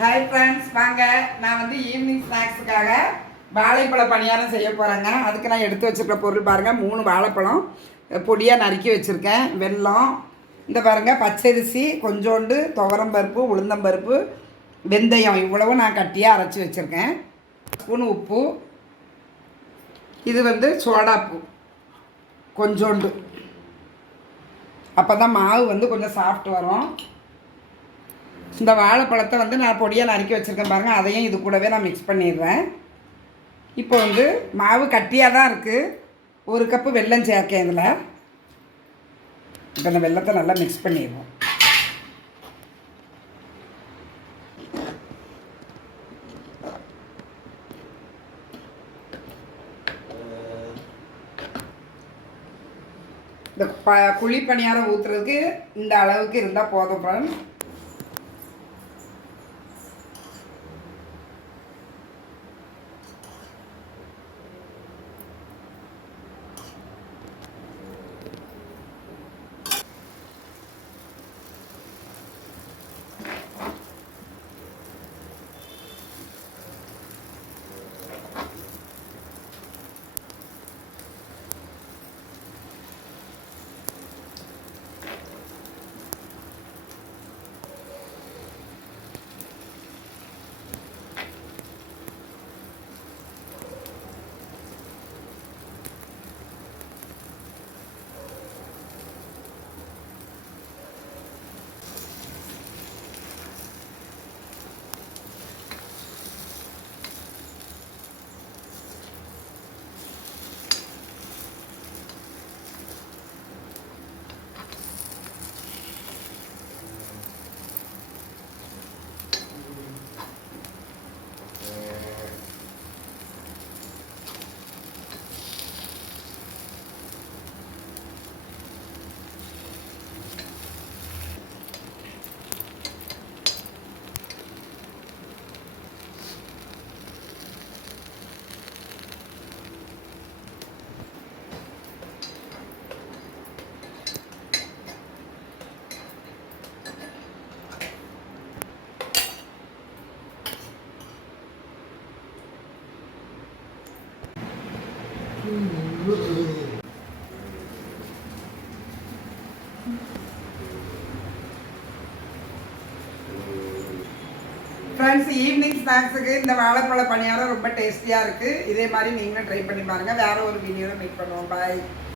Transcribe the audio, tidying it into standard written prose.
Hi friends, வாங்க. நான் வந்து ஈவினிங் ஸ்நாக்ஸுக்காக வாழைப்பழ பணியாரம் செய்ய போகிறேங்க. அதுக்கு நான் எடுத்து வச்சுருக்க பொருள் பாருங்கள். 3 வாழைப்பழம் பொடியாக நறுக்கி வச்சுருக்கேன். வெல்லம், இந்த பாருங்கள் பச்சரிசி, கொஞ்சோண்டு துவரம்பருப்பு, உளுந்தம்பருப்பு, வெந்தயம், இவ்வளவும் நான் கட்டியாக அரைச்சி வச்சுருக்கேன். ஸ்பூன் உப்பு, இது வந்து சோடாப்பு கொஞ்சோண்டு, அப்போ தான் மாவு வந்து கொஞ்சம் சாஃப்ட் வரும். இந்த வாழைப்பழத்தை வந்து நான் பொடியாக நறுக்கி வச்சுருக்கேன் பாருங்கள். அதையும் இது கூடவே நான் மிக்ஸ் பண்ணிடுறேன். இப்போ வந்து மாவு கட்டியாக தான் இருக்குது. 1 கப்பு வெல்லம் சேர்க்கேன் இதில். இப்போ இந்த வெல்லத்தை நல்லா மிக்ஸ் பண்ணிடுவோம். இந்த குழி பணியாரம் ஊற்றுறதுக்கு இந்த அளவுக்கு இருந்தால் போதும் ஃப்ரெண்ட்ஸ். ஃப்ரெண்ட்ஸ், ஈவினிங் ஸ்நாக்ஸுக்கு இந்த வாழைப்பழ பணியாரம் ரொம்ப டேஸ்டியாக இருக்குது. இதே மாதிரி நீங்களும் ட்ரை பண்ணி பாருங்கள். வேறு ஒரு வீடியோவில் மீட் பண்ணுவோம். பாய்.